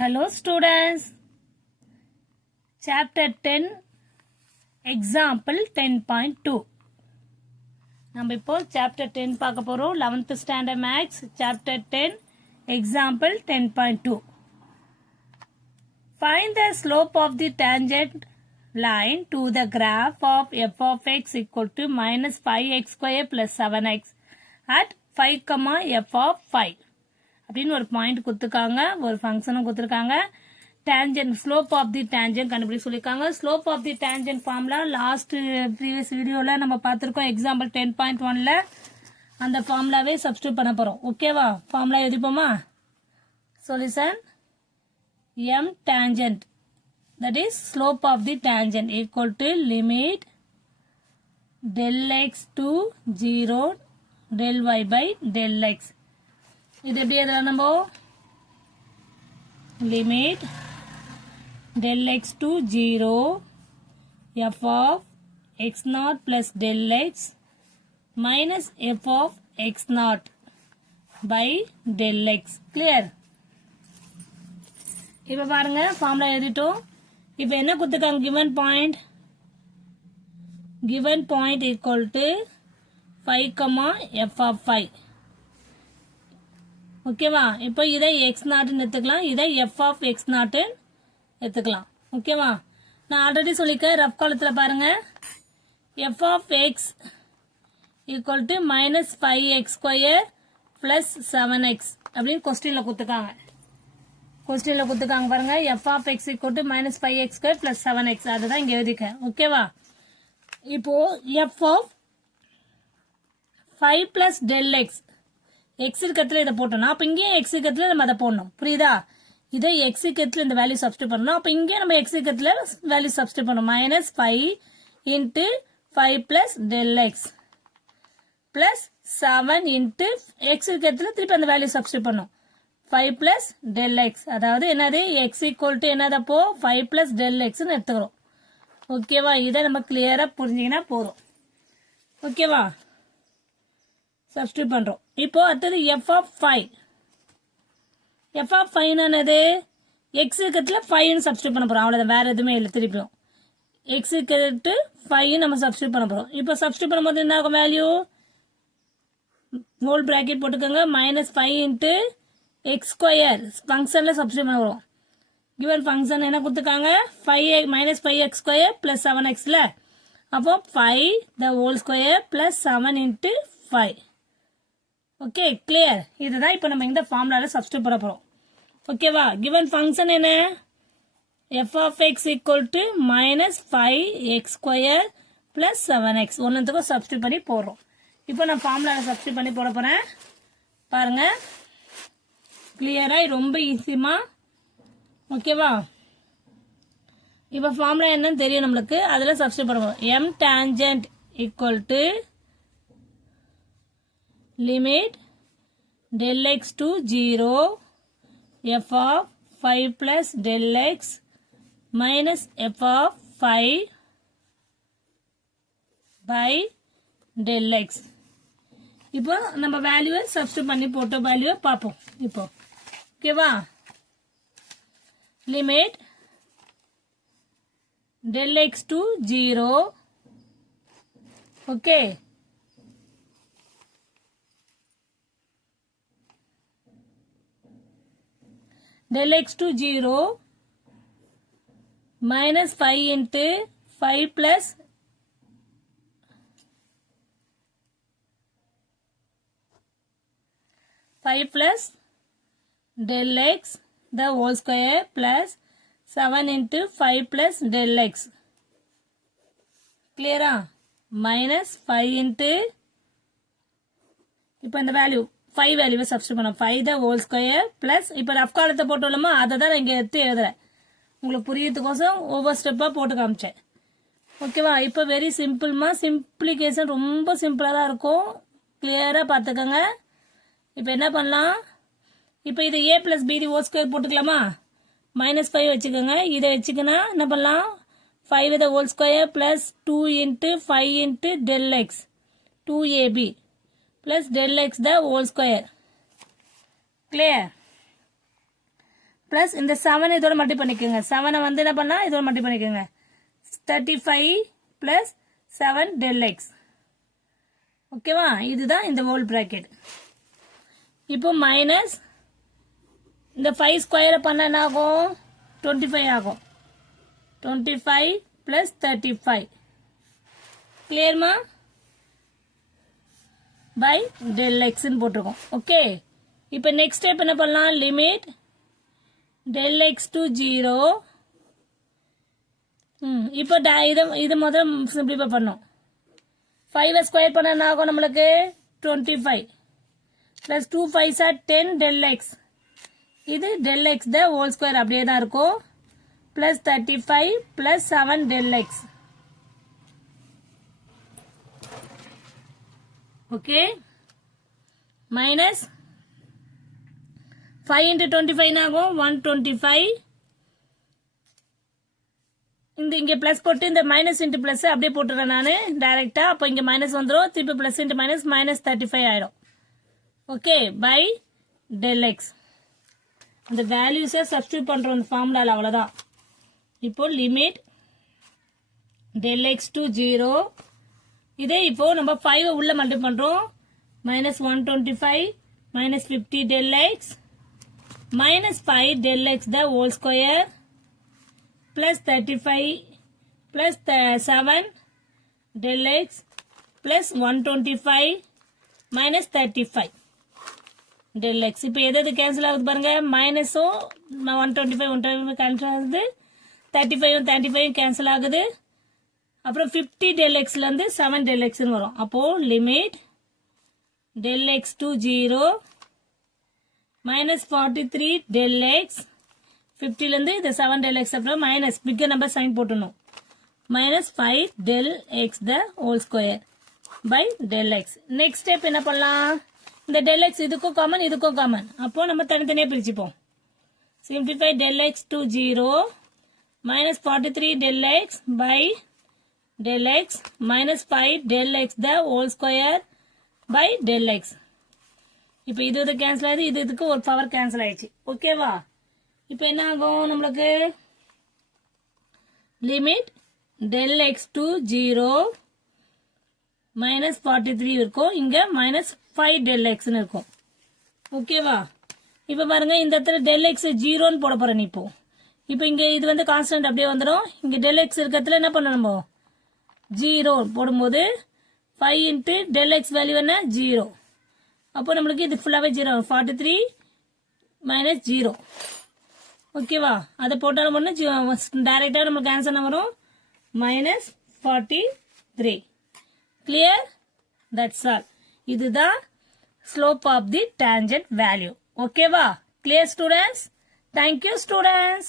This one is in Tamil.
Hello students. Chapter 10 Example 10.2 நம்ம இப்போ chapter 10 பார்க்க போறோம் 11th standard maths chapter 10 example 10.2 Find the slope of the tangent line to the graph of f of x equal to minus 5x square plus 7x at 5, f of 5 அப்படின்னு ஒரு பாயிண்ட் கொடுத்துருக்காங்க, ஒரு ஃபங்க்ஷனும் கொடுத்துருக்காங்க. Tangent slope of the tangent கண்டுபிடிக்க சொல்லியிருக்காங்க. Slope of the tangent formula last previous வீடியோவில் நம்ம பார்த்துருக்கோம். எக்ஸாம்பிள் 10.1ல் அந்த ஃபார்முலாவே சப்ஸ்டியூட் பண்ண போகிறோம். ஓகேவா? ஃபார்முலா எழுதிப்போமா? Solution m tangent that is slope of the tangent equal to limit del x to 0 del y by del x. இது எப்படி எழுதலாம் நம்ம? Limit del x to 0 f of x naught plus del x minus f of x naught by del x. clear? இப்போ பாருங்க ஃபார்முலா எழுதிட்டோம். இப்போ என்ன கொடுத்துருக்காங்க? given point equal to 5, f of 5. ஓகேவா? இப்போ இதை எக்ஸ் நாட்டுன்னு எடுத்துக்கலாம், இதை எஃப் ஆஃப் எக்ஸ் நாட்டுன்னு எடுத்துக்கலாம். ஓகேவா? நான் ஆல்ரெடி சொல்லியிருக்கேன் ரஃப் காலத்தில் பாருங்க, f of x equal to minus 5x square plus 7x அப்படின்னு கொஸ்டின்ல கொடுத்துருக்காங்க. பாருங்க, f of x equal to minus 5x square plus 7x அதுதான் இங்கே எழுதிக்க. ஓகேவா? இப்போ f of 5 plus del x x இருக்கத்துல இதை போட்டோம்னா அப்போ இங்கேயும் எக்ஸ் இருக்கத்துல நம்ம அதை போடணும். புரியுதா? இதை எக்ஸ் இருக்கத்துல இந்த வேல்யூ சப்ஸ்டியூட் பண்ணணும். அப்போ இங்கேயும் நம்ம எக்ஸ் இருக்கத்துல வேல்யூ சப்ஸ்டியூட் பண்ணணும். Minus 5 into 5 plus del x plus 7 into x இருக்கத்துல திருப்பி அந்த வேல்யூ சப்ஸ்டியூட் பண்ணணும். 5 பிளஸ் டெல் எக்ஸ் அதாவது என்னது? எக்ஸ் ஈக்குவல் டு என்னது? அப்போ 5 பிளஸ் டெல் எக்ஸ்ன்னு எடுத்துக்கிறோம். ஓகேவா? இதை நம்ம கிளியரா புரிஞ்சிங்கன்னா போதும். ஓகேவா? சப்ஸ்டியூட் பண்றோம். இப்போ அடுத்தது எஃப் ஆஃப் 5. எஃப் ஆஃப் 5 என்னது? எக்ஸ் இருக்கத்துல 5 சப்ஸ்டியூட் பண்ண போறோம். அவ்வளவுதான், வேற எதுவுமே இல்லை. திருப்பியும் எக்ஸ் இருக்கட்டு 5 நம்ம சப்ஸ்டியூட் பண்ண போறோம். இப்போ சப்ஸ்டியூட் பண்ணும்போது என்ன ஆகும்? வேல்யூ ஹோல் பிராக்கெட் போட்டுக்கோங்க. மைனஸ் 5 இன்ட்டு எக்ஸ் ஸ்கொயர் ஃபங்க்ஷன்ல சப்ஸ்டியூட் பண்ண போறோம். கிவன் ஃபங்க்ஷன் என்ன கொடுத்துருக்காங்க? 5 மைனஸ் 5x ஸ்கொயர் பிளஸ் 7xல அப்போ 5 the whole square plus 7 into 5. Okay, clear? இதுதான் இப்போ நம்ம இந்த ஃபார்முலால சப்ஸ்டியூட் பண்ண போறோம். ஓகேவா? கிவன் ஃபங்க்ஷன் என்ன? f of x equal to minus 5x square plus 7x ஒன்னுத்துக்கும் சப்ஸ்டியூட் பண்ணி போடுறோம். இப்போ நான் ஃபார்முலால சப்ஸ்டியூட் பண்ணி போட போறேன். பாருங்க, கிளியரா, ரொம்ப ஈஸிமா. ஓகேவா? இப்போ ஃபார்முலா என்னன்னு தெரியும் நம்மளுக்கு, அதுல சப்ஸ்டியூட் பண்ண போறோம். m tangent equal to limit del x to 0 f of 5 plus del x minus f of 5 by del x. இப்போ நம்ம வேல்யூவை சப்ஸ்டியூட் பண்ணி போட்ட வேல்யூவை பார்ப்போம். இப்போ ஓகேவா? Limit del x to 0. Okay, del x to 0 minus 5 into 5 plus del x the whole square plus 7 into 5 plus del x. clear? minus 5 into இப்போ இந்த வேல்யூ 5 வேல்யூவை சப்ஸ்டியூட் பண்ணோம். 5 த ஹோல் ஸ்கொயர் பிளஸ் இப்போ ரஃப் காலத்தை போட்டோம்மா அதை தான் இங்கே எடுத்து எழுதுறேன். உங்களுக்கு புரியறதுக்கோசம் ஒவ்வொரு ஸ்டெப்பாக போட்டு காமிச்சேன். ஓகேவா? இப்போ வெரி சிம்பிள்மா. சிம்பிளிகேஷன் ரொம்ப சிம்பிளாக தான் இருக்கும். கிளியராக பார்த்துக்கோங்க. இப்போ என்ன பண்ணலாம்? இப்போ இதை a plus b whole square போட்டுக்கலாமா? மைனஸ் 5 வச்சுக்கோங்க. இதை வச்சுக்கன்னா என்ன பண்ணலாம்? 5 the whole square plus 2 into 5 into del x 2ab plus del x the whole square. Clear? plus இந்த 7 இதோட மல்டி பண்ணிக்கோங்க 7 வந்து என்ன பண்ணா இதோட மல்டி பண்ணிக்கோங்க 35 plus 7 del x ஓகேவா இதுதான் இந்த ஹோல் பிராக்கெட் இப்போ மைனஸ் இந்த 5 ஸ்கொயரை பண்ண என்ன ஆகும் 25 ஆகும் 25 plus 35 கிளியர்மா by del x ன்னு போட்டுருக்கோம் ஓகே இப்போ நெக்ஸ்ட் ஸ்டெப் என்ன பண்ணலாம் லிமிட் del x to 0 இப்போ இது முதல்ல சிம்பிளிஃபை பண்ணோம் 5 ஸ்கொயர் பண்ண என்ன ஆகும் நம்மளுக்கு 25 plus 2 5s are 10 del x இது del x the whole square அப்படியே தான் இருக்கும் plus 35 plus 7 del x okay minus 5 into 25 ஆகும் 125 இங்க பிளஸ் போட்டு இந்த மைனஸ் இன்டு பிளஸ் அப்படியே போட்டுறேன் நான் டைரக்டா அப்போ இங்க மைனஸ் வந்துரும் திருப்பி பிளஸ் இன்டு மைனஸ் மைனஸ் 35 ஆயிடும் ஓகே பை del x அந்த வேல்யூஸை சப்ஸ்டிட்யூட் பண்றோம் இந்த ஃபார்முலால அவ்வளவுதான் இப்போ லிமிட் del x to 0 இதே இப்போ நம்ம 5 உள்ள மல்டிப்ளை பண்றோம் minus 125 minus 50 del x minus 5 del x the whole square plus 35 plus 7 del x plus 125 minus 35 del x இப்போ எது கேன்சல் ஆகுது பாருங்க மைனஸும் 125 கேன்சல் ஆகுது 35 35 கேன்சல் ஆகுது அப்புறம் 50 del x ல இருந்து 7 del x ன்னு வரும் அப்போ limit del x to 0 minus 43 del x 50 ல இருந்து இந்த 7 del x அப்புறம் மைனஸ் பிக்கர் நம்பர் சைன் போடணும் minus 5 del x the whole square by del x next step என்ன பண்ணலாம் இந்த del x இதுக்கும் காமன் அப்போ நம்ம தனித்தனியா பிரிச்சுப்போம் simplify del x to 0 minus 43 del x by del x minus 5 del x the whole square by del x இப்போ இது கேன்சல் ஆகுது இதுக்கு ஒரு பவர் கேன்சல் ஆயிடுச்சு ஓகேவா இப்போ என்ன ஆகும் நம்மளுக்கு limit del x to 0 minus 43 இருக்கும் இங்க minus 5 del x ன்னு இருக்கும் ஓகேவா இப்போ பாருங்க இந்த இடத்துல del x 0 ன்னு போட போறேன் இப்போ இங்க இது வந்து கான்ஸ்டன்ட் அப்படியே வந்துரும் இங்க del x இருக்கத்துல என்ன பண்ணணும் நம்ம 0 போடும்போது 5 into del x வேல்யூ என்ன 0 அப்போ நம்மளுக்கு இது ஃபுல்லாவே 0 43 minus 0 ஓகேவா அதை போட்டாலும் ஒண்ணு டைரக்டா நமக்கு ஆன்சர் என்ன வரும் minus 43 clear that's all இதுதான் slope of the tangent value ஓகேவா clear students thank you students